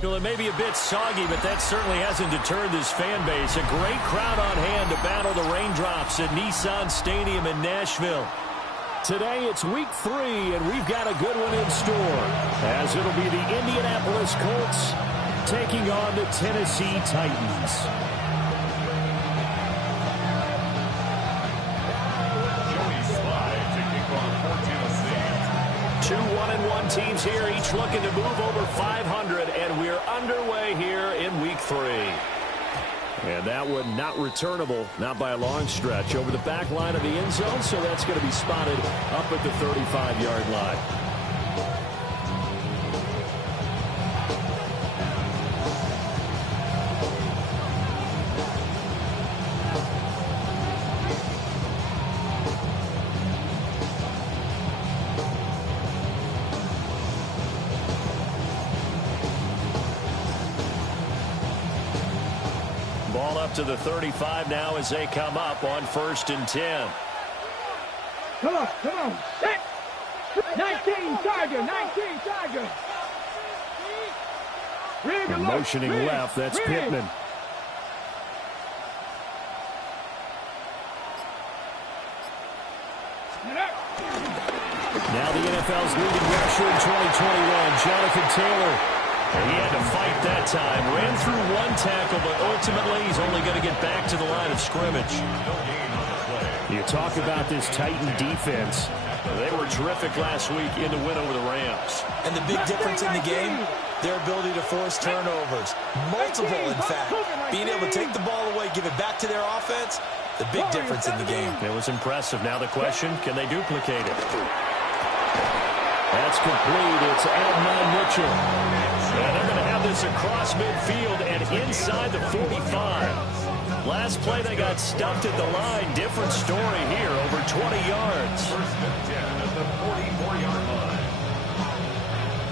Well, it may be a bit soggy, but that certainly hasn't deterred this fan base. A great crowd on hand to battle the raindrops at Nissan Stadium in Nashville. Today it's week 3, and we've got a good one in store, as it'll be the Indianapolis Colts taking on the Tennessee Titans. 2 1-1 teams here, each looking to move over 500, and we're underway here in week 3. And that one not returnable, not by a long stretch, over the back line of the end zone, so that's going to be spotted up at the 35-yard line. Ball up to the 35 now as they come up on 1st and 10. Come on. Set. 19 Tiger. And motioning left, that's Pittman. Now the NFL's leading rusher in 2021, Jonathan Taylor. He had to fight that time. Ran through one tackle, but ultimately he's only going to get back to the line of scrimmage. You talk about this Titan defense. They were terrific last week in the win over the Rams. And the big difference in the game, their ability to force turnovers. Multiple, in fact. Being able to take the ball away, give it back to their offense, the big difference in the game. It was impressive. Now the question, can they duplicate it? That's complete. It's Adnan Mitchell. And they're going to have this across midfield and inside the 45. Last play, they got stumped at the line. Different story here, over 20 yards. 1st and 10 at the 44-yard line.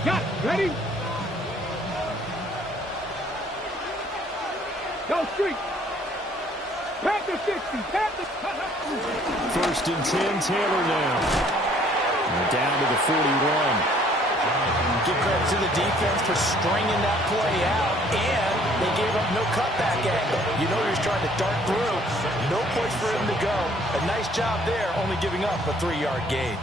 Got it. Ready? Go street. Panther 60. Panther. 1st and 10, Taylor now. And down to the 41. Give credit to the defense for stringing that play out, and they gave up no cutback angle. You know he was trying to dart through. No place for him to go. A nice job there, only giving up a 3-yard gain.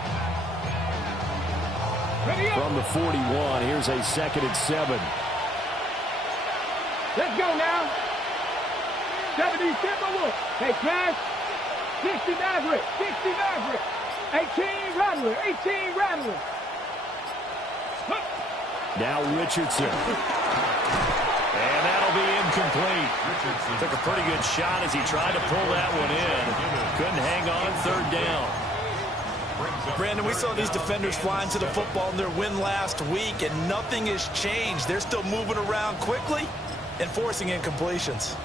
From the 41, here's a 2nd and 7. Let's go now. 70 Timberwolf. Hey, Crash. 60 Maverick. 18 Rattler. Now Richardson. And that'll be incomplete. Took a pretty good shot as he tried to pull that one in. Couldn't hang on, 3rd down. Brandon, we saw these defenders flying to the football in their win last week, and nothing has changed. They're still moving around quickly and forcing incompletions.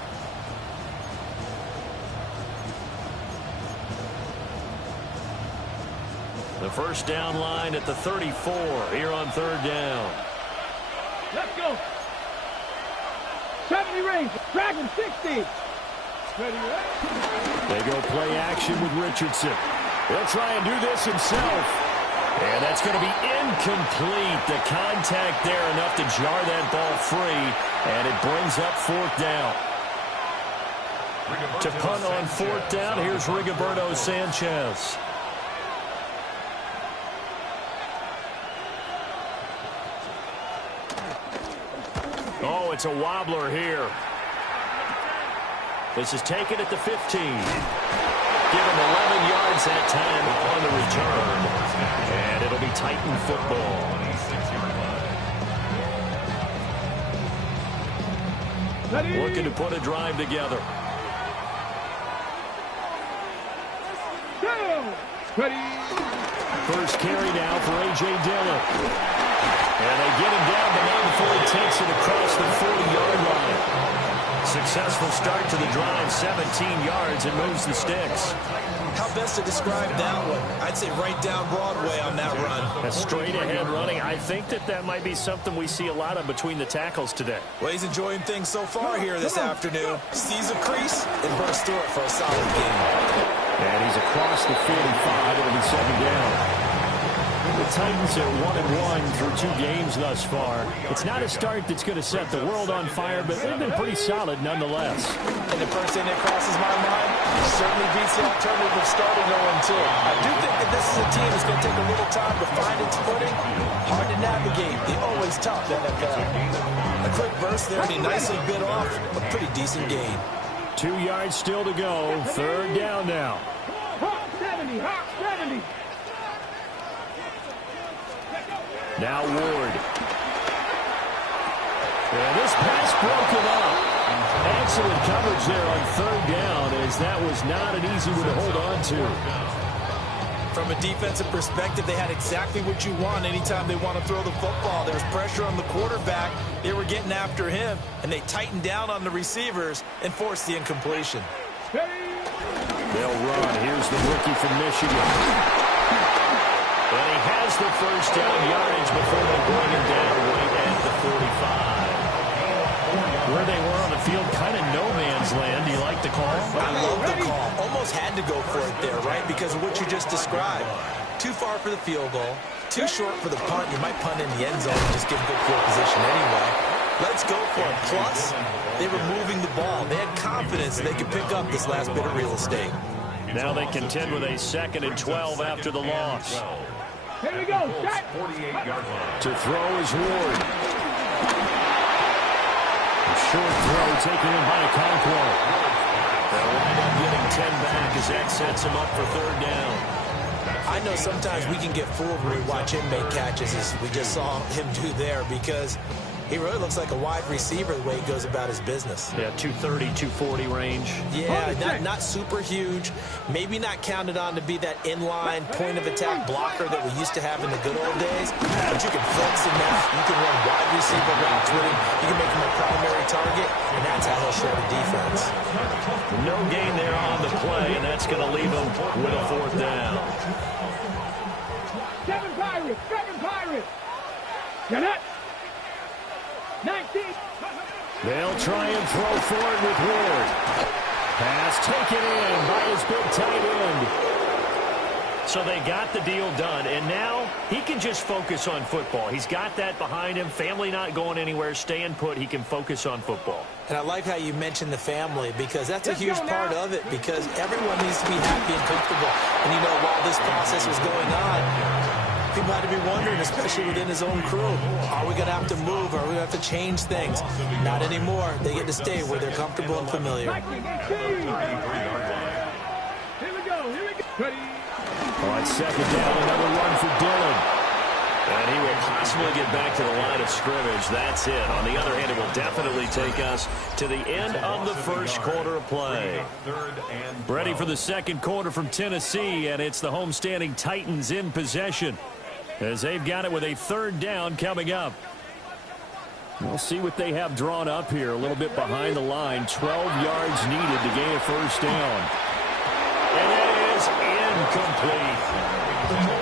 The 1st down line at the 34 here on 3rd down. Let's go. 70 range. Dragon 60. Ready, They go play action with Richardson. He'll try and do this himself. And that's going to be incomplete. The contact there enough to jar that ball free. And it brings up 4th down. To punt on 4th down, here's Rigoberto Sanchez. Oh, it's a wobbler here. This is taken at the 15. Give him 11 yards that time on the return. And it'll be Titan football. Looking to put a drive together. Ready. 1st carry now for A.J. Dillon. And they get him down, but not before he takes it across the 40-yard line. Successful start to the drive, 17 yards, and moves the sticks. How best to describe that one? I'd say right down Broadway on that run. A straight-ahead running. I think that might be something we see a lot of between the tackles today. Well, he's enjoying things so far here this afternoon. Sees a crease and bursts through it for a solid game. And he's across the 45. It'll be 2nd down. The Titans are 1-1 through 2 games thus far. It's not a start that's going to set the world on fire, but they've been pretty solid nonetheless. And the first thing that crosses my mind certainly beats the alternative of starting 0-2. I do think that this is a team that's going to take a little time to find its footing. Hard to navigate. The always tough NFL. A quick burst there, and he nicely bit off a pretty decent gain. 2 yards still to go. Third down now. Hawk 70, Hawk 70. Now Ward. And this pass broken up. Excellent coverage there on third down, as that was not an easy one to hold on to. From a defensive perspective, they had exactly what you want anytime they want to throw the football. There was pressure on the quarterback. They were getting after him, and they tightened down on the receivers and forced the incompletion. They'll run. Here's the rookie from Michigan. And he has the first down yardage before they bring him down right at the 45. Where they were on the field, kind of no man's land. Do you like the call? I love the call. Almost had to go for it there, right? Because of what you just described. Too far for the field goal. Too short for the punt. You might punt in the end zone and just give good field position anyway. Let's go for it. Plus, they were moving the ball. They had confidence that they could pick up this last bit of real estate. Now they contend with a 2nd and 12 after the loss. Here we go. Shot. 48-yard line. To throw is Ward. A short throw taken in by Okonkwo. They'll wind up getting 10 back as that sets him up for third down. I know sometimes we can get fooled when we watch him make catches, as we just saw him do there, because he really looks like a wide receiver the way he goes about his business. Yeah, 230, 240 range. Yeah, not super huge. Maybe not counted on to be that inline point-of-attack blocker that we used to have in the good old days. But you can flex him now. You can run wide receiver routes with him. You can make him a primary target, and that's how he'll show the defense. No gain there on the play, and that's going to leave him with a fourth down. 7 Pirates, 7 Pirates. Get it. 19. They'll try and throw forward with Ward. Pass taken in by his big tight end. So they got the deal done, and now he can just focus on football. He's got that behind him. Family not going anywhere, staying put. He can focus on football. And I like how you mentioned the family, because that's a huge part of it, because everyone needs to be happy and comfortable. And, you know, while this process was going on, people had to be wondering, especially within his own crew, are we going to have to move? Are we going to have to change things? Not anymore. They get to stay where they're comfortable and familiar. Here we go. On second down, another run for Dillon. And he will possibly get back to the line of scrimmage. That's it. On the other hand, it will definitely take us to the end of the first quarter of play. Ready for the second quarter from Tennessee, and it's the homestanding Titans in possession, as they've got it with a third down coming up. We'll see what they have drawn up here. A little bit behind the line. 12 yards needed to gain a first down. And that is incomplete.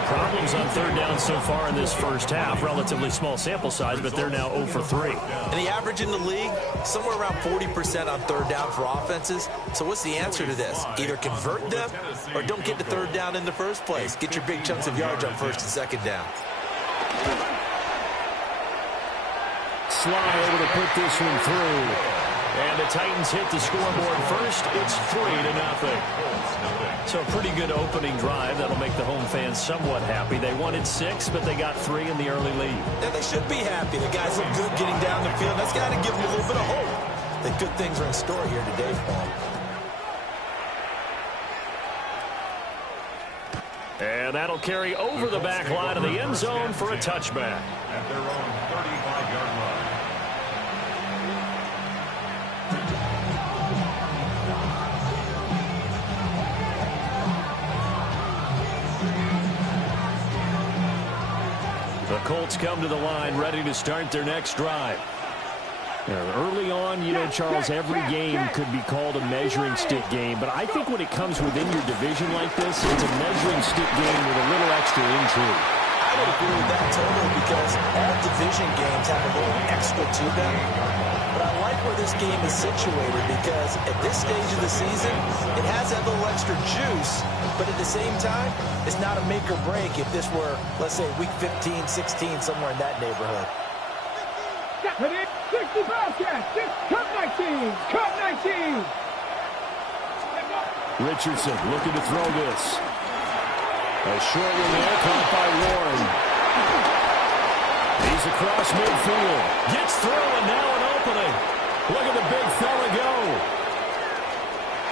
Problems on third down so far in this first half. Relatively small sample size, but they're now 0 for 3. And the average in the league, somewhere around 40% on third down for offenses. So what's the answer to this? Either convert them or don't get to third down in the first place. Get your big chunks of yards on first and second down. Sly able to put this one through. And the Titans hit the scoreboard first. It's 3-0. So a pretty good opening drive. That'll make the home fans somewhat happy. They wanted 6, but they got 3 in the early lead. And they should be happy. The guys look good getting down the field. That's got to give them a little bit of hope that good things are in store here today for them. And that'll carry over the back line of the end zone for a touchback. At their own 35-yard line. The Colts come to the line ready to start their next drive. Early on, you know, Charles, every game could be called a measuring stick game. But I think when it comes within your division like this, it's a measuring stick game with a little extra intrigue. I would agree with that totally, because all division games have a little extra to them. But I like where this game is situated, because at this stage of the season, it has that little extra juice, but at the same time, it's not a make or break if this were, let's say, week 15, 16, somewhere in that neighborhood. 65 catch. Cut 19. Cut 19. Richardson looking to throw this. A short one there, caught by Warren. He's across midfield. Gets through, and now an opening. Look at the big fella go.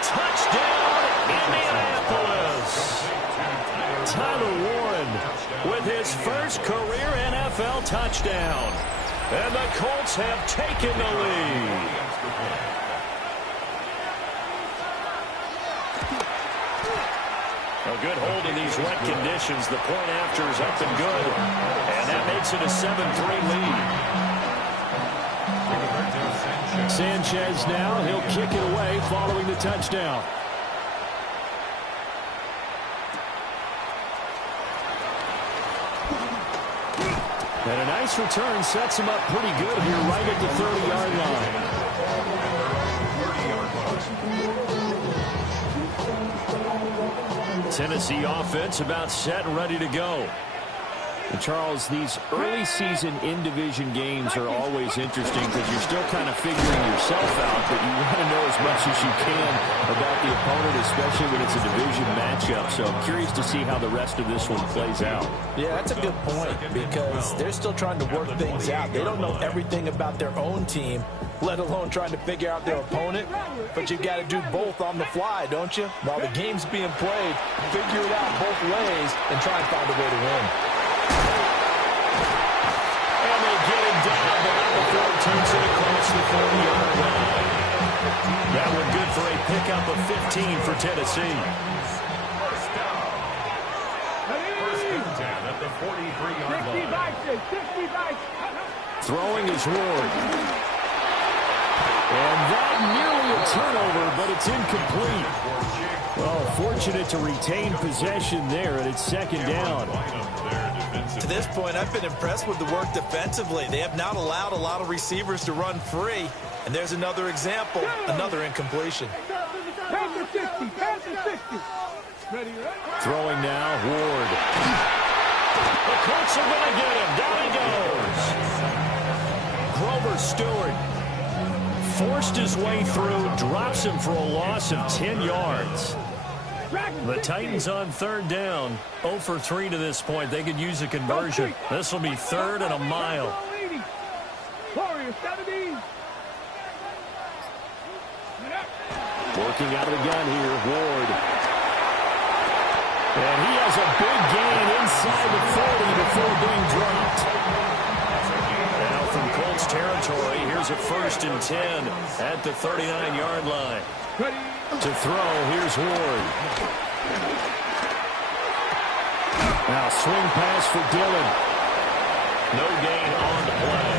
Touchdown, Indianapolis. Tyler Warren with his first career NFL touchdown. And the Colts have taken the lead. A good hold in these wet conditions. The point after is up and good. And that makes it a 7-3 lead. Sanchez now. He'll kick it away following the touchdown. And a nice return sets him up pretty good here right at the 30-yard line. Tennessee offense about set and ready to go. And Charles, these early season in-division games are always interesting because you're still kind of figuring yourself out, but you want to know as much as you can about the opponent, especially when it's a division matchup. So I'm curious to see how the rest of this one plays out. Yeah, that's a good point because they're still trying to work things out. They don't know everything about their own team, let alone trying to figure out their opponent. But you've got to do both on the fly, don't you? While the game's being played, figure it out both ways and try and find a way to win. And they get him down, but not before it turns it across the 40-yard line. That one good for a pickup of 15 for Tennessee. First down. First and 10 at the 43-yard line. Throwing is Ward. And that nearly a turnover, but it's incomplete. Well, fortunate to retain possession there, and it's second down. To this point, I've been impressed with the work defensively. They have not allowed a lot of receivers to run free. And there's another example, another incompletion. Throwing now, Ward. The Colts are going to get him. Down he goes. Grover Stewart forced his way through, drops him for a loss of 10 yards. The Titans on third down, 0 for 3 to this point. They could use a conversion. This will be third and a mile. Working out of the gun here, Ward. And he has a big gain inside the 40 before being dropped. Now from Colts territory, here's a 1st and 10 at the 39-yard line. To throw, here's Ward. Now swing pass for Dillon. No gain on the play.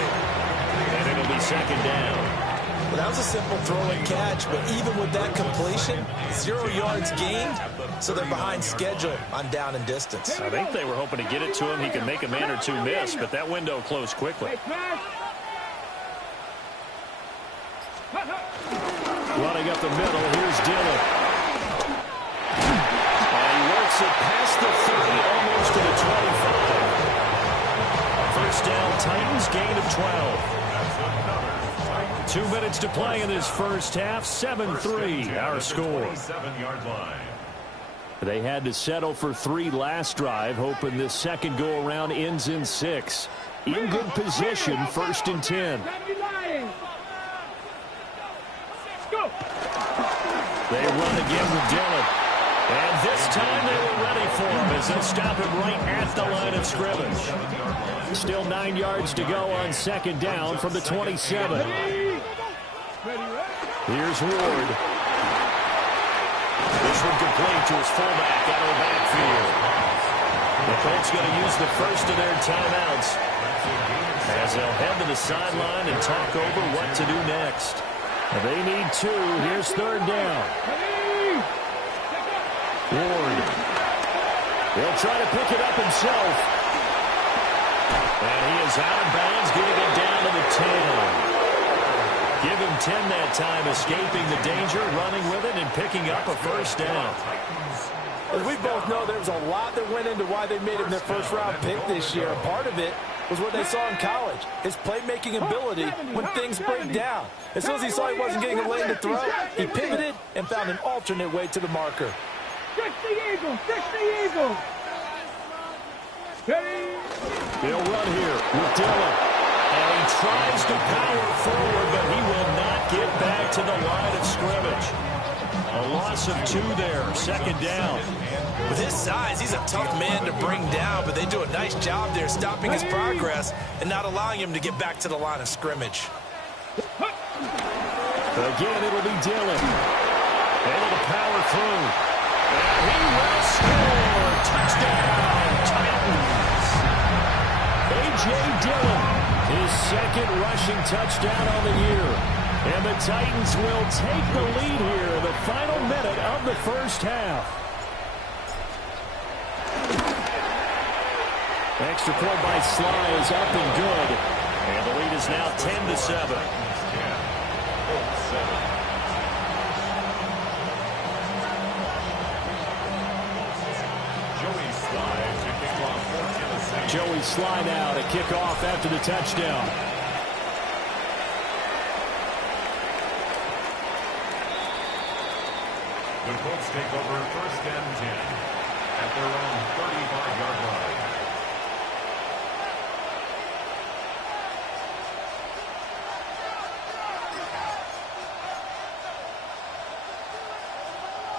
And it'll be second down. Well, that was a simple throw and catch, but even with that completion, 0 yards gained, so they're behind schedule on down and distance. I think they were hoping to get it to him. He could make a man or two miss, but that window closed quickly. Running up the middle, here's Dillon. And he works it past the 30, almost to the 25. First down, Titans, gain of 12. 2 minutes to play in this first half, 7-3, our score. They had to settle for 3 last drive, hoping this second go-around ends in 6. In good position, 1st and 10. They run again with Dillon. And this time they were ready for him as they'll stop him right at the line of scrimmage. Still 9 yards to go on second down from the 27. Here's Ward. This one complete to his fullback out of the backfield. The Colts going to use the first of their timeouts as they'll head to the sideline and talk over what to do next. They need 2. Here's third down. Ward. He'll try to pick it up himself. And he is out of bounds, getting it down to the 10. Give him 10 that time, escaping the danger, running with it, and picking up a first down. As we both know, there was a lot that went into why they made him their first-round pick this year. Part of it was what they saw in college, his playmaking ability when things break down. As soon as he saw he wasn't getting a lane to throw, he pivoted and found an alternate way to the marker. 60 Eagles, 60 Eagles. He'll run here with Dillon. And he tries to power forward, but he will not get back to the line of scrimmage. A loss of 2 there, second down. With his size, he's a tough man to bring down, but they do a nice job there stopping his progress and not allowing him to get back to the line of scrimmage. Again, it'll be Dillon. Able to power through. And he will score. Touchdown, Titans. A.J. Dillon, his second rushing touchdown on the year. And the Titans will take the lead here in the final minute of the first half. Extra point by Sly is up and good. And the lead is now 10-7. Joey Sly now to kick off after the touchdown. The Colts take over first and 10 at their own 35-yard line.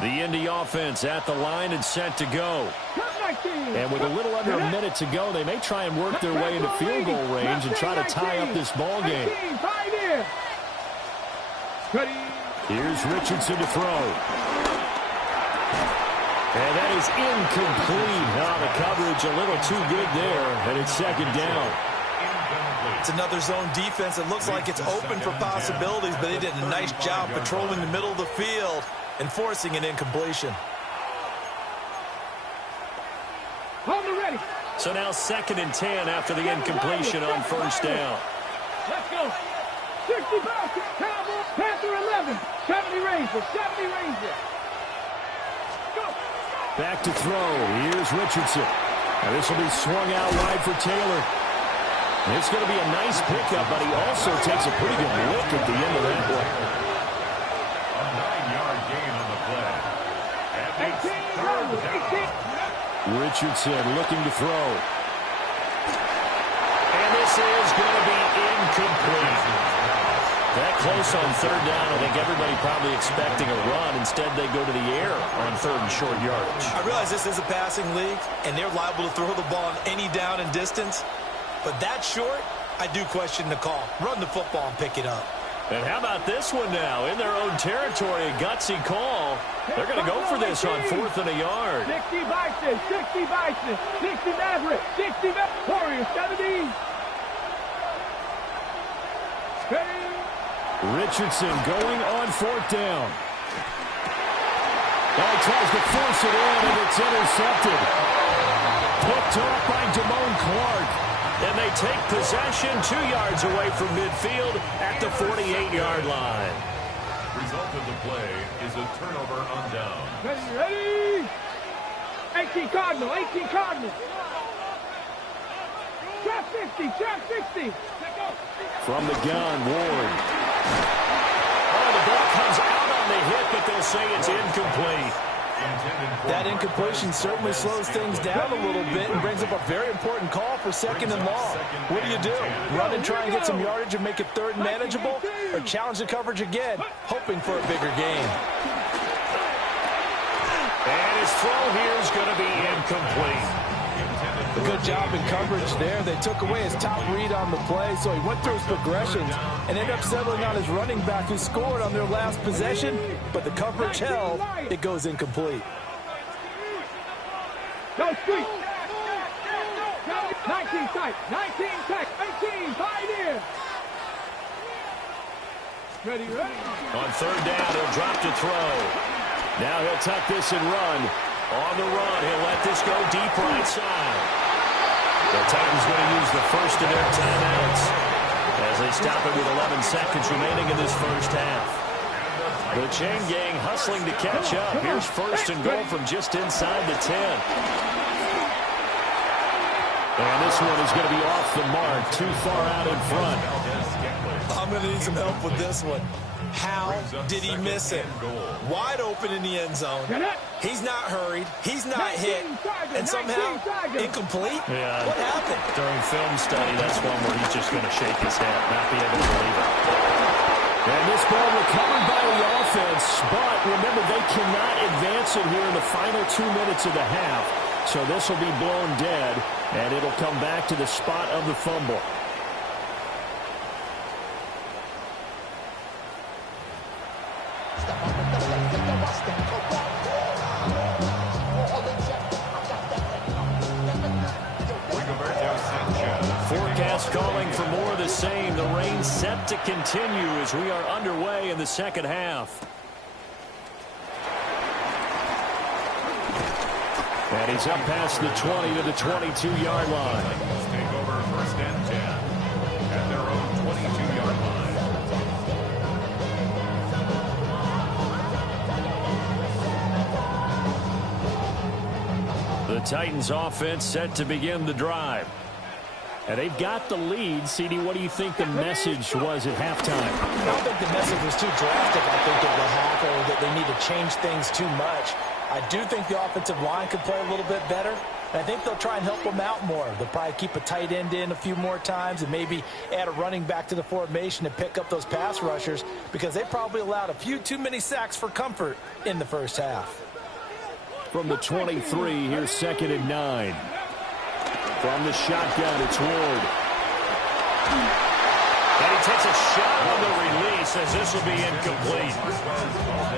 The Indy offense at the line and set to go. And with a little under a minute to go, they may try and work their way into field goal range and try to tie up this ball game. Here's Richardson to throw. And that is incomplete. Now the coverage a little too good there, and it's second down. It's another zone defense. It looks like it's open for possibilities, but they did a nice job patrolling the middle of the field and forcing an incompletion. So now second and 10 after the incompletion on first down. Let's go. 60 back, Cowboys, Panther 11, 70 Ranger, 70 Ranger. Go. Back to throw. Here's Richardson. And this will be swung out wide for Taylor. And it's going to be a nice pickup, but he also takes a pretty good lick at the end of that one. A 9-yard gain on the play. And it's third down. Richardson looking to throw. And this is going to be incomplete. That close on third down, I think everybody probably expecting a run. Instead, they go to the air on third and short yardage. I realize this is a passing league, and they're liable to throw the ball on any down and distance. But that short, I do question the call. Run the football and pick it up. And how about this one now? In their own territory, a gutsy call. They're going to go for this on fourth and a yard. 60 Bison, 60 Bison, 60 Maverick, 60 Warriors, 70. Richardson going on fourth down. Now he tries to force it in, and it's intercepted. Picked off by Damone Clark. And they take possession 2 yards away from midfield at the 48-yard line. Result of the play is a turnover on down. Ready? 18 Cardinal, 18 Cardinal. Trap 50, trap 50. From the gun, Ward. Oh, the ball comes out on the hit, but they'll say it's incomplete. That incompletion certainly slows things down a little bit and brings up a very important call for second and long. What do? Run and try and get some yardage and make it third and manageable, or challenge the coverage again, hoping for a bigger gain? And his throw here is going to be incomplete. A good job in coverage there. They took away his top read on the play, so he went through his progressions and ended up settling on his running back who scored on their last possession, but the coverage held. It goes incomplete. No street. 19 tight, 19 tight, 18, pioneer. Ready. On third down, he'll drop to throw. Now he'll tuck this and run. On the run, he'll let this go deep right side. The Titans going to use the first of their timeouts. as they stop it with 11 seconds remaining in this first half. The chain gang hustling to catch up. Here's first and goal from just inside the 10. And this one is going to be off the mark, too far out in front. I'm going to need some help with this one. How did he miss it? Wide open in the end zone. He's not hurried. He's not hit. And somehow, incomplete? Yeah. What happened? During film study, that's one where he's just going to shake his head, not be able to believe it. And this ball recovered by the offense, but remember, they cannot advance it here in the final 2 minutes of the half. So this will be blown dead, and it'll come back to the spot of the fumble. Forecast calling for more of the same. The rain set to continue as we are underway in the second half. And he's up past the 20 to the 22-yard line. Let's take over first and 10 at their own 22-yard line. The Titans offense set to begin the drive. And they've got the lead. CD, what do you think the message was at halftime? I don't think the message was too drastic, I think, at the half, or that they need to change things too much. I do think the offensive line could play a little bit better. And I think they'll try and help them out more. They'll probably keep a tight end in a few more times and maybe add a running back to the formation to pick up those pass rushers, because they probably allowed a few too many sacks for comfort in the first half. From the 23, here's 2nd and 9. From the shotgun, it's Ward. And he takes a shot on the release as this will be incomplete.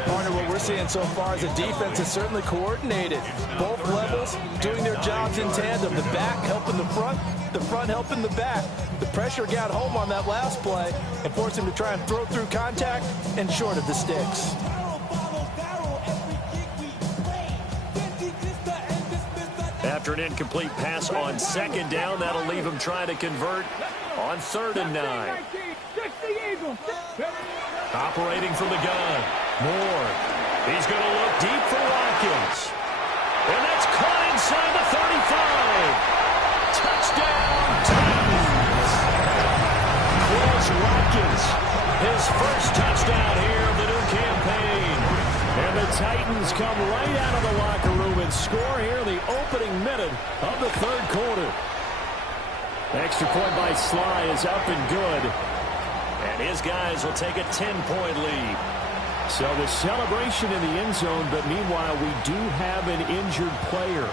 Partner, what we're seeing so far is the defense is certainly coordinated. Both levels doing their jobs in tandem. The back helping the front helping the back. The pressure got home on that last play and forced him to try and throw through contact and short of the sticks. After an incomplete pass on 2nd down, that'll leave him trying to convert on 3rd and 9. Operating from the gun. Moore. He's going to look deep for Watkins. And that's caught inside the 35. Touchdown, Titans. Chris Watkins, his first touchdown here of the new campaign. And the Titans come right out of the locker room and score here in the opening minute of the 3rd quarter. Extra point by Sly is up and good. And his guys will take a 10-point lead. So the celebration in the end zone, but meanwhile we do have an injured player.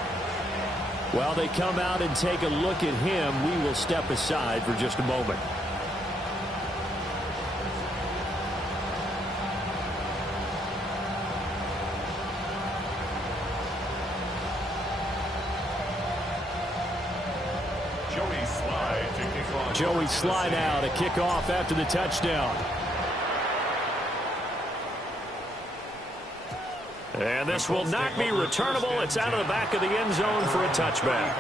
While they come out and take a look at him, we will step aside for just a moment. Joey Sly now to kick off after the touchdown. And this will not be returnable. It's out of the back of the end zone for a touchback.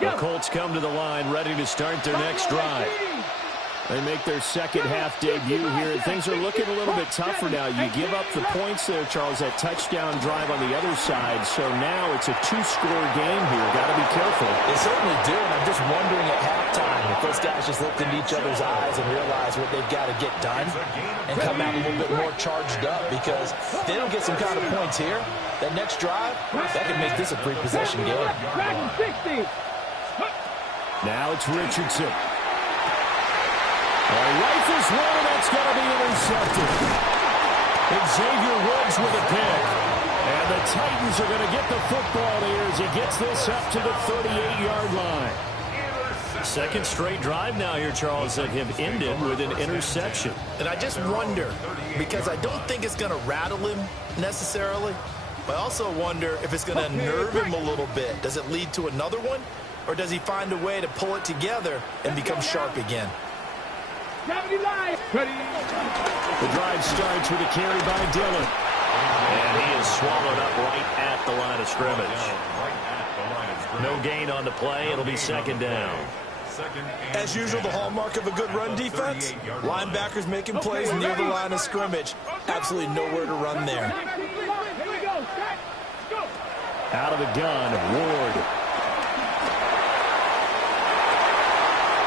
The Colts come to the line ready to start their next drive. They make their second half debut here. Things are looking a little bit tougher now. You give up the points there, Charles, that touchdown drive on the other side. So now it's a 2-score game here. Got to be careful. They certainly do, and I'm just wondering at halftime if those guys just looked into each other's eyes and realize what they've got to get done and come out a little bit more charged up, because if they don't get some kind of points here, that next drive, that could make this a 3-possession game. Now it's Richardson. Rifles one, that's going to be intercepted. Xavier Woods with a pick. And the Titans are going to get the football here as he gets this up to the 38-yard line. Second straight drive now here, Charles, that have ended with an interception. And I just wonder, because I don't think it's going to rattle him necessarily, but I also wonder if it's going to unnerve him a little bit. Does it lead to another one? Or does he find a way to pull it together and become sharp again? The drive starts with a carry by Dillon. And he is swallowed up right at the line of scrimmage. No gain on the play. It'll be second down. As usual, the hallmark of a good run defense, linebackers making plays near the line of scrimmage. Absolutely nowhere to run there. Out of the gun, Ward.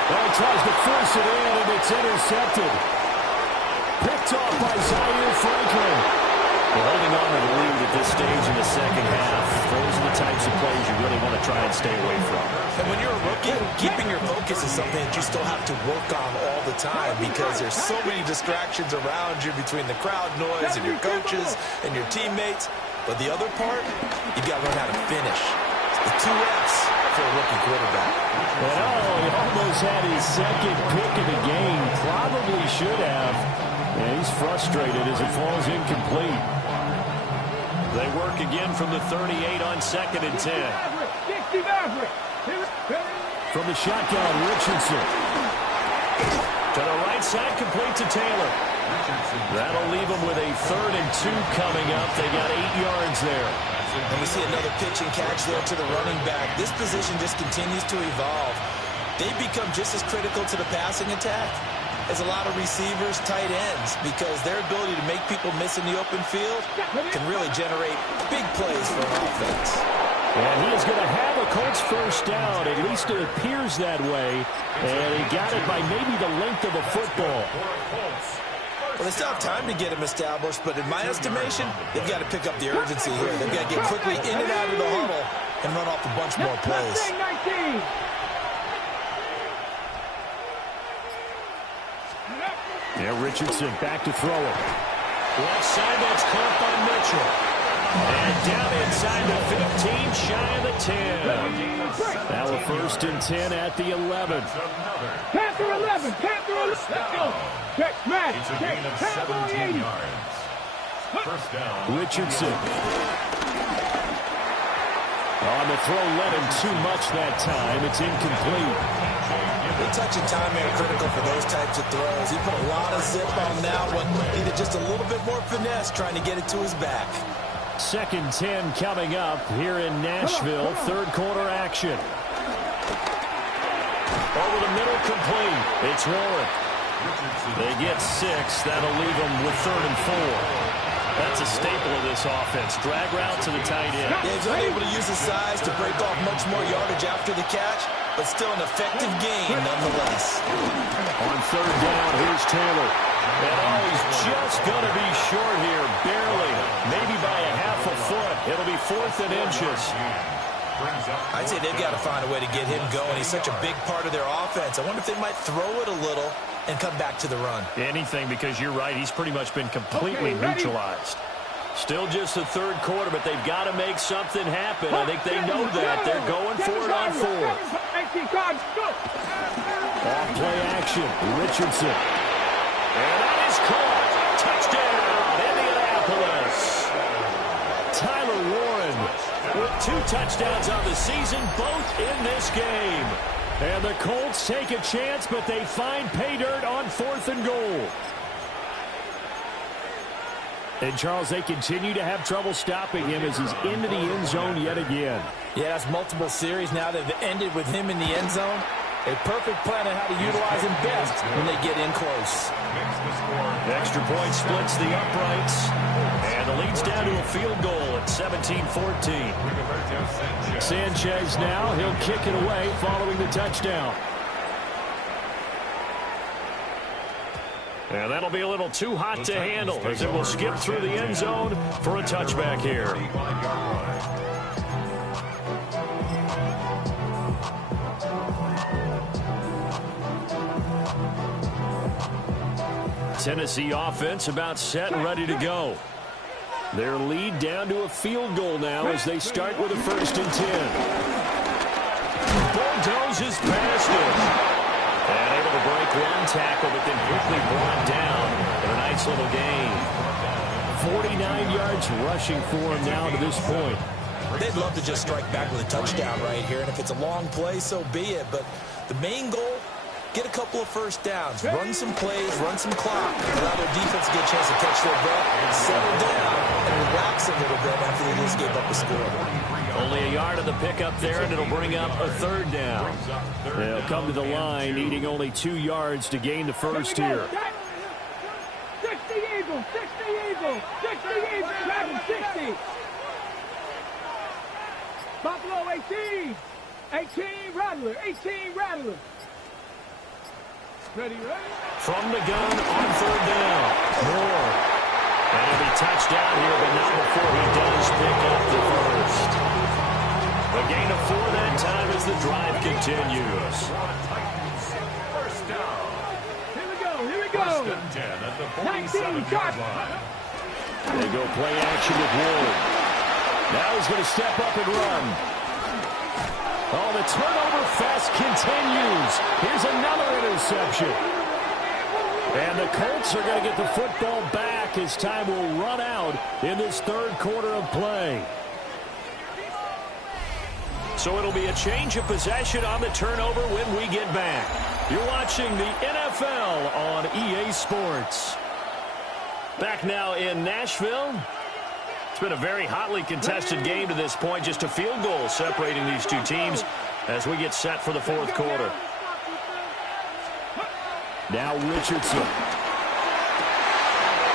Well, he tries to force it in, and it's intercepted. Picked off by Zaire Franklin. Well, holding on to the lead at this stage in the second half, those are the types of plays you really want to try and stay away from. And when you're a rookie, keeping your focus is something that you still have to work on all the time because there's so many distractions around you between the crowd noise and your coaches and your teammates. But the other part, you've got to learn how to finish. It's the 2 F's for a rookie quarterback. And he almost had his second pick of the game. Probably should have. And he's frustrated as it falls incomplete. They work again from the 38 on 2nd and 10. From the shotgun, Richardson. To the right side, complete to Taylor. That'll leave them with a 3rd and 2 coming up. They got 8 yards there. And we see another pitch and catch there to the running back. This position just continues to evolve. They become just as critical to the passing attack as a lot of receivers, tight ends, because their ability to make people miss in the open field can really generate big plays for an offense. And he is going to have a Colts first down. At least it appears that way. And he got it by maybe the length of a football. Well, they still have time to get him established, but in my estimation, they've got to pick up the urgency here. They've got to get quickly in and out of the huddle and run off a bunch more plays. Yeah, Richardson back to throw it. Left side, that's caught by Mitchell. And down inside the 15, shy of the 10. Now a 1st and 10 at the 11. Panther 11, Panther 11. Let's go. Check, match. It's a gain of 17 yards. First down. Richardson. On the throw, led him too much that time. It's incomplete. The touch and time are critical for those types of throws. He put a lot of zip on that one. Needed just a little bit more finesse trying to get it to his back. 2nd 10 coming up here in Nashville. 3rd quarter action. Over the middle, complete. It's Warren. They get 6. That'll leave them with 3rd and 4. That's a staple of this offense. Drag route to the tight end. Yeah, he's unable to use his size to break off much more yardage after the catch, but still an effective gain nonetheless. On 3rd down, here's Taylor. And he's just going to be short here, barely. Maybe by a half a foot. It'll be 4th and inches. I'd say they've got to find a way to get him going. He's such a big part of their offense. I wonder if they might throw it a little and come back to the run. Anything, because you're right. He's pretty much been completely neutralized. Still just the 3rd quarter, but they've got to make something happen. I think they know that. They're going for it on 4th. Off-play action. Richardson. And that is caught. Touchdown, Indianapolis. Tyler Warren with 2 touchdowns on the season, both in this game. And the Colts take a chance, but they find pay dirt on 4th and goal. And, Charles, they continue to have trouble stopping him as he's into the end zone yet again. Yeah, that's multiple series now that have ended with him in the end zone. A perfect plan on how to utilize him best when they get in close. Extra point splits the uprights. And the lead's down to a field goal at 17-14. Sanchez now, he'll kick it away following the touchdown. And that'll be a little too hot to handle as it will skip through the end zone for a touchback here. Tennessee offense about set and ready to go. Their lead down to a field goal now as they start with a 1st and 10. Bulldozes past it. And able to break one tackle, but then quickly brought down in a nice little gain. 49 yards rushing for him now to this point. They'd love to just strike back with a touchdown right here, and if it's a long play, so be it. But the main goal get a couple of first downs, run some plays, run some clock, allow their defense to get a chance to catch their breath, settle down, and relax a little bit after they just gave up a score. Only a yard of the pickup there, and it'll bring up a third down. They'll come to the line, needing only 2 yards to gain the first here. 60 Eagles, 60 Eagles, 60 Eagles, Dragon 60. Buffalo 18, 18 Rattler, 18 Rattler. Ready, ready? From the gun on third down. Moore. And he'll be touched down here, but not before he does pick up the first. The gain of 4 that time as the drive continues. First down. Here we go, here we go. First and 10 at the 47-yard line. They go play action with Ward. Now he's going to step up and run. Oh, the turnover fest continues. Here's another interception. And the Colts are going to get the football back as time will run out in this third quarter of play. So it'll be a change of possession on the turnover when we get back. You're watching the NFL on EA Sports. Back now in Nashville. It's been a very hotly contested game to this point. Just a field goal separating these two teams as we get set for the fourth quarter. Now Richardson.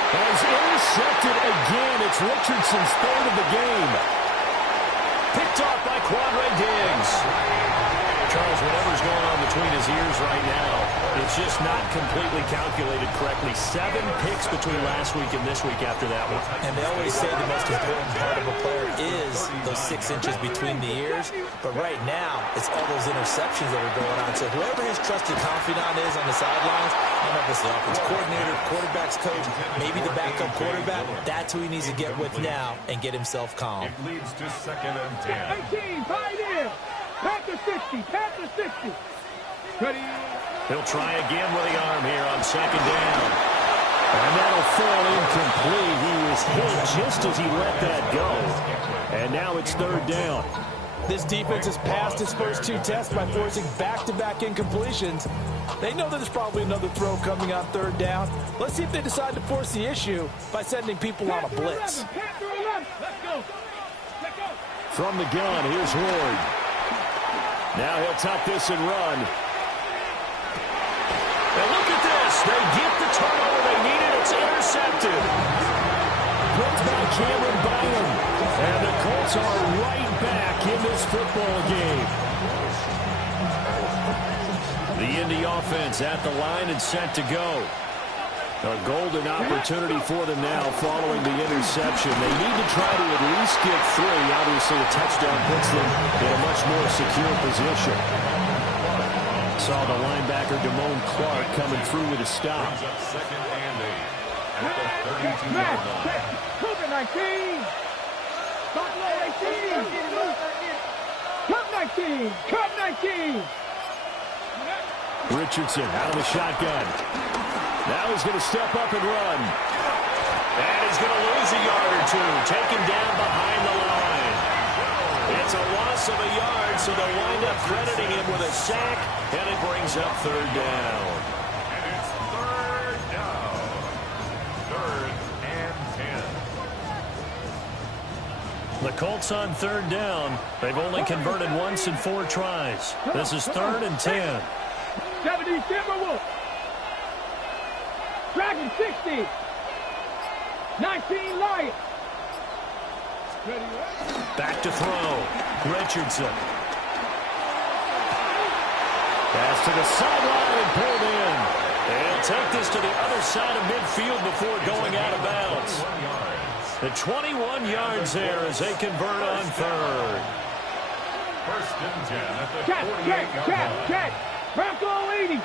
Has intercepted again. It's Richardson's third of the game. Picked off by Quandre Diggs. Charles, whatever's going on between his ears right now, it's just not completely calculated correctly. 7 picks between last week and this week after that one. And they always say the most important part of a player is those 6 inches between the ears. But right now, it's all those interceptions that are going on. So whoever his trusted confidant is on the sidelines, I don't know if it's the offense coordinator, quarterback's coach, maybe the backup quarterback, that's who he needs to get with now and get himself calm. It leads to second and 10. 18, right in. Panther 60, Panther 60. Ready? He'll try again with the arm here on second down. And that'll fall incomplete. He was hit just as he let that go. And now it's third down. This defense has passed its first 2 tests by forcing back-to-back incompletions. They know that there's probably another throw coming on third down. Let's see if they decide to force the issue by sending people on a blitz. Panther 11. Let's go. Let's go. From the gun, here's Ward. Now he'll tuck this and run. And look at this. They get the turnover they needed. It's intercepted. Picked by Cameron Bynum. And the Colts are right back in this football game. The Indy offense at the line and set to go. A golden opportunity for them now following the interception. They need to try to at least get 3. Obviously, a touchdown puts them in a much more secure position. Saw the linebacker Damone Clark coming through with a stop. Second and 8 at the 32-yard line. Cougar 19. Buffalo 18. Cut 19. Cut 19. Richardson out of the shotgun. Now he's going to step up and run. And he's going to lose a yard or 2. Taken down behind the line. It's a loss of a yard, so they'll wind up crediting him with a sack, and it brings up third down. And it's third down. Third and 10. The Colts on third down. They've only converted once in 4 tries. This is third and 10. 70 Timberwolves. Dragon 60. 19 Lions. Ready, ready. Back to throw. Richardson. Pass to the sideline and pulled in. And he'll take this to the other side of midfield before going out of bounds. The 21 yards there as they convert on third. First and 10 at the 48-yard line. Check. Bronco 80.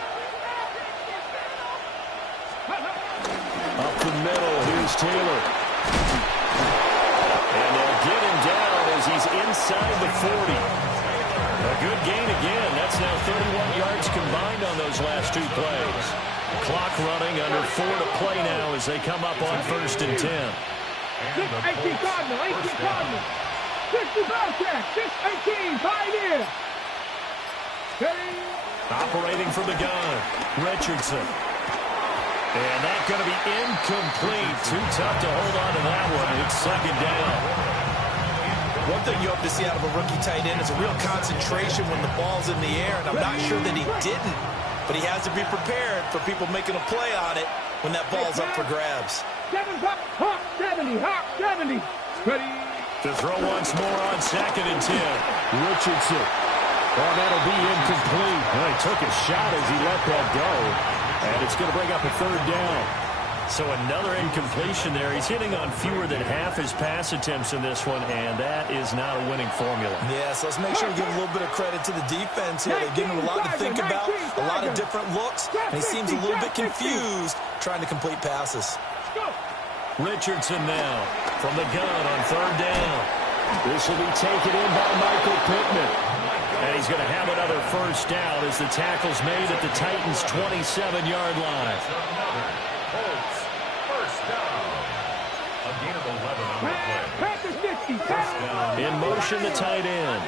Up the middle, here's Taylor. And they'll get him down as he's inside the 40. A good gain again. That's now 31 yards combined on those last 2 plays. Clock running under 4 to play now as they come up on first and 10. 18 Cardinal, 18 Cardinal. 60 Bobcat, 18 Pioneer. Ready? Operating from the gun, Richardson. And that's going to be incomplete. Too tough to hold on to that one. It's second down. One thing you hope to see out of a rookie tight end is a real concentration when the ball's in the air, and I'm not sure that he didn't, but he has to be prepared for people making a play on it when that ball's up for grabs. Hawk 70, Hawk 70. Ready. To throw once more on 2nd and 10. Richardson. Oh, that'll be incomplete. Well, he took a shot as he let that go. And it's going to bring up a 3rd down. So another incompletion there. He's hitting on fewer than half his pass attempts in this one, and that is not a winning formula. Yeah, so let's make sure we give a little bit of credit to the defense here. They're giving him a lot to think about, a lot of different looks, and he seems a little bit confused trying to complete passes. Richardson now from the gun on 3rd down. This will be taken in by Michael Pittman. And he's going to have another 1st down as the tackle's made at the Titans' 27-yard line. Colts, 1st down. A gain of 11 on the play. Panthers 50. First down. In motion, the tight end.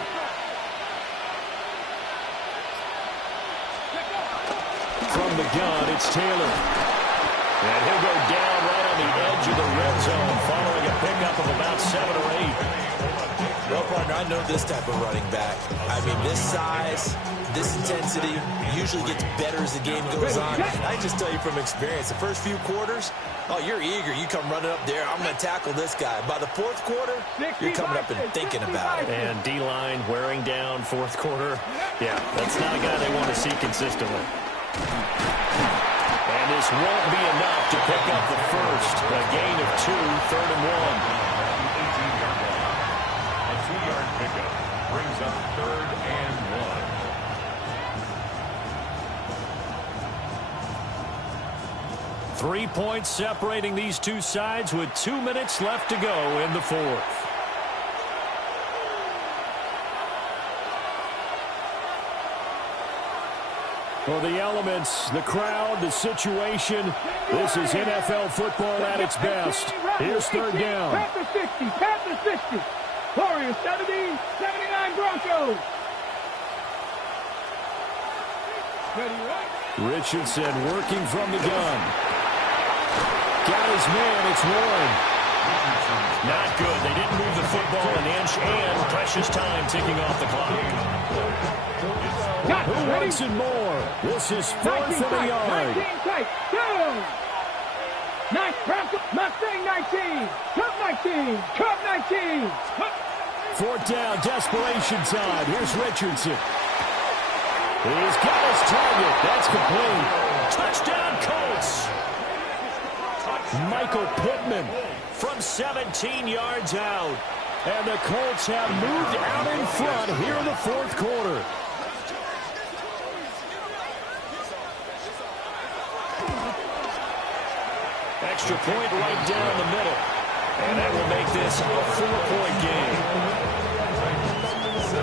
From the gun, it's Taylor. And he'll go down right on the edge of the red zone following a pickup of about 7 or 8. Well, partner, I know this type of running back. I mean, this size, this intensity usually gets better as the game goes on. I just tell you from experience, the first few quarters, oh, you're eager. You come running up there. I'm going to tackle this guy. By the 4th quarter, you're coming up and thinking about it. And D-line wearing down 4th quarter. Yeah, that's not a guy they want to see consistently. And this won't be enough to pick up the first. A gain of 2, 3rd and 1. Pickup brings up 3rd and 1. 3 points separating these two sides with 2 minutes left to go in the 4th. For the elements, the crowd, the situation, this is NFL football at its best. Here's 3rd down. Panthers 50, Panthers 50. Warriors 70, 79 Broncos. Ready, right? Richardson working from the gun. Got his man, it's Warren. Not good. They didn't move the football an inch, and precious time ticking off the clock. Who wants it more? This is 4th and a yard. 19 tight. Go! Nice Broncos. Mustang 19. Cup 19. Cup 19. 4th down, desperation time. Here's Richardson. He's got his target. That's complete. Touchdown, Colts. Michael Pittman from 17 yards out. And the Colts have moved out in front here in the 4th quarter. Extra point right down the middle. And that will make this a 4-point game. 17.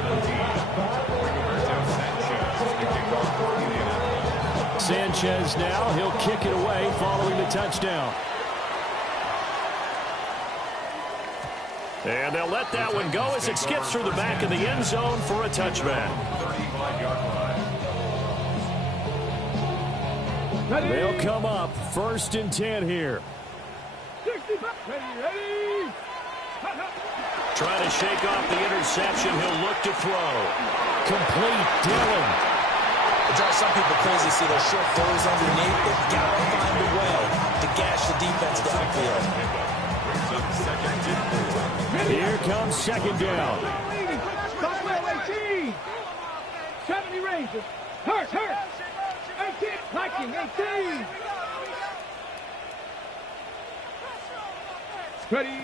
Sanchez now. He'll kick it away following the touchdown. And they'll let that one go as it skips through the back of the end zone for a touchback. 35-yard line. They'll come up 1st and 10 here. 65. Ready. Trying to shake off the interception. He'll look to throw. Complete. Dillon. It drives some people crazy to see those short throws underneath. They've got to find a way to gash the defense downfield. Here comes 2nd down. 70 Rangers. Hurt. 18. Viking 18. Ready.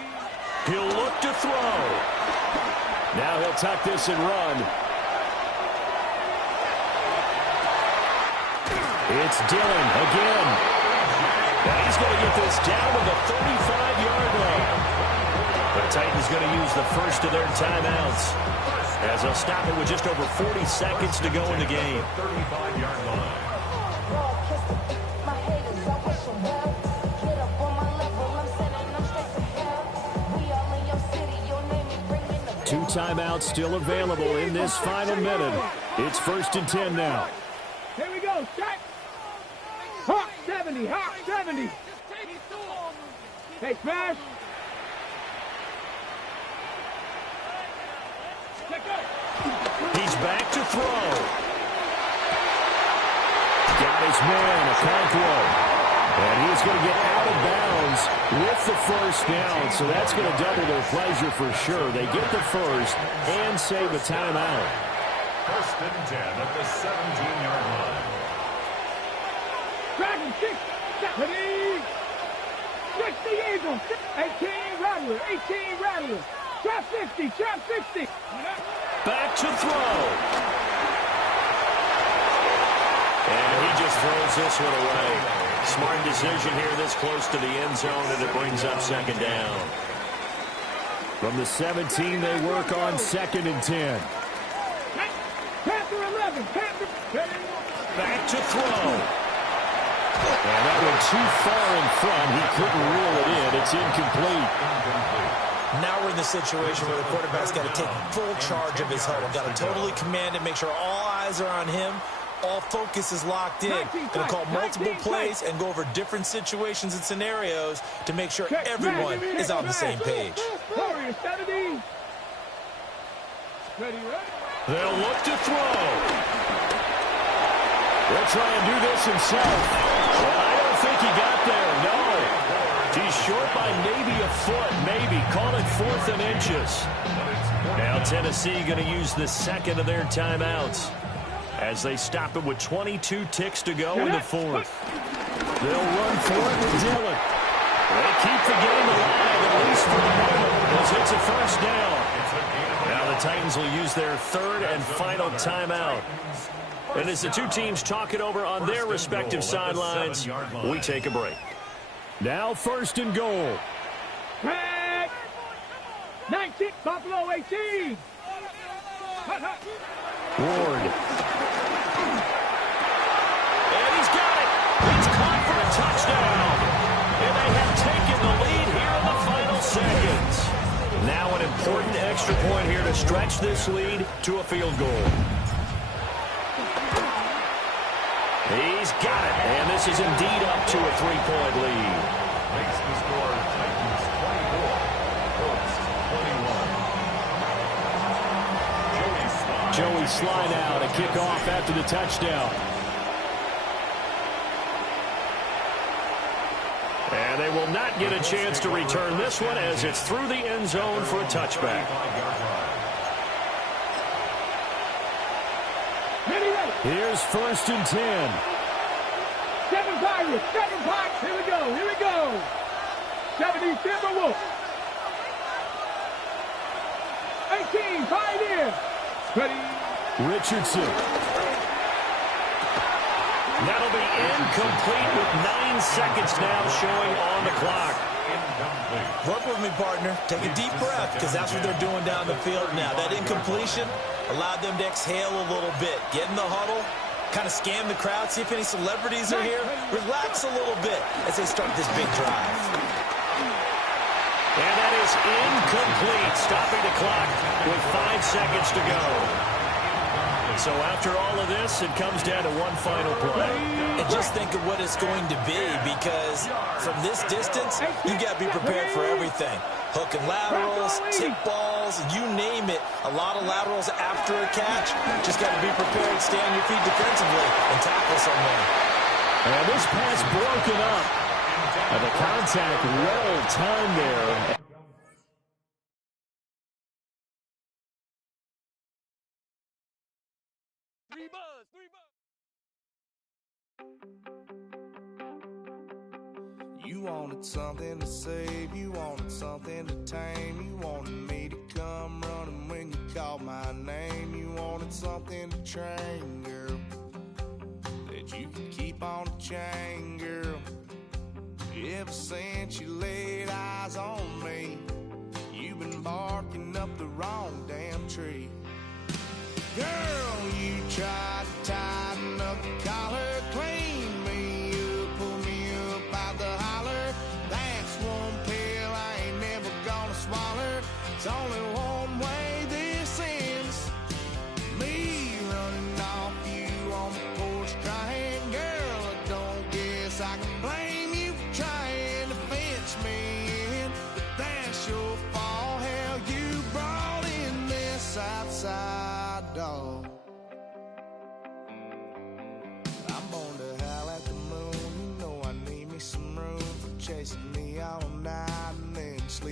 He'll look to throw. Now he'll tuck this and run. It's Dillon again. And he's going to get this down to the 35-yard line. The Titans going to use the first of their timeouts as they'll stop it with just over 40 seconds to go in the game. 35-yard line. 2 timeouts still available in this final minute. It's 1st and 10 now. 70, hot 70. Hey, smash. He's back to throw. Got his man, Okonkwo. And he's going to get out of bounds with the first down, so that's going to double their pleasure for sure. They get the first and save a timeout. First and 10 at the 17-yard line. Dragon 6, 70. 60 Eagles. 18 Rattler, 18 Rattler. Trap 60, trap 60. Back to throw. And he just throws this one away. Smart decision here this close to the end zone, and it brings up second down. From the 17, they work on second and 10. Panther 11, Panther. Back to throw. And that went too far in front. He couldn't reel it in. It's incomplete. Now we're in the situation where the quarterback's got to take full charge of his huddle. Got to totally command it, make sure all eyes are on him. All focus is locked in. Going to call multiple plays and go over different situations and scenarios to make sure everyone is on the same page. They'll look to throw. They'll try and do this himself. Well, I don't think he got there, no. He's short by maybe a foot, maybe. Call it 4th and inches. Now Tennessee going to use the second of their timeouts as they stop it with 22 ticks to go in the 4th. They'll run for it with Dillon. They keep the game alive, at least for the moment, as it's a first down. Now the Titans will use their third and final timeout. And as the two teams talk it over on their respective sidelines, we take a break. Now first and goal. Back. 19, Buffalo 18. Ward. And he's got it. It's caught for a touchdown. And they have taken the lead here in the final seconds. Now an important extra point here to stretch this lead to a field goal. He's got it, and this is indeed up to a 3-point lead. Makes the score Titans 24, Colts 21. Joey Sly now to kick off after the touchdown. And they will not get a chance to return this one as it's through the end zone for a touchback. Here's first and 10. 7 Pirates, 7 Pirates. Here we go, here we go. 70 Timberwolves. 18 Pioneers. Ready. Richardson. That'll be incomplete with 9 seconds now showing on the clock. Work with me, partner. Take a deep breath, because that's what they're doing down the field now. That incompletion allowed them to exhale a little bit. Get in the huddle, kind of scan the crowd, see if any celebrities are here. Relax a little bit as they start this big drive. And that is incomplete, stopping the clock with 5 seconds to go. So after all of this, it comes down to one final play. And just think of what it's going to be, because from this distance, you got to be prepared for everything. Hook and laterals, tip balls, you name it. A lot of laterals after a catch. Just got to be prepared, stay on your feet defensively, and tackle someone. And this pass broken up. And the contact well timed there. You wanted something to save, you wanted something to tame, you wanted me to come running when you called my name, you wanted something to train, girl, that you could keep on the chain, girl. Ever since you laid eyes on me, you've been barking up the wrong damn tree. Girl, you tried to tighten up the collar, clean me up, pull me up out the holler. That's one pill I ain't never gonna swallow. It's only one way this ends. Me running off you on the porch crying. Girl, I don't guess I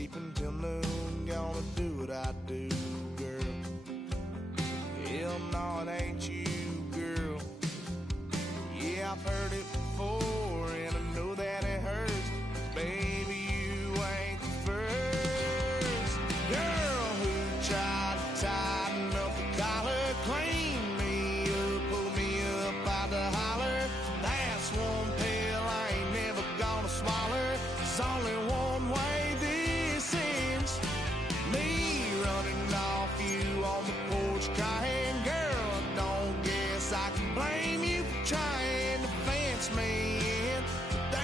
sleep until noon, gonna do what I do, girl. Hell no, it ain't you, girl. Yeah, I've heard it before, and I know that it hurts. Baby, you ain't the first girl who tried to tighten up the collar, clean me up, pull me up by the holler. That's one pill I ain't never gonna swallow. There's only one way this ends. Me running off you on the porch crying. Girl, I don't guess I can blame you for trying to fence me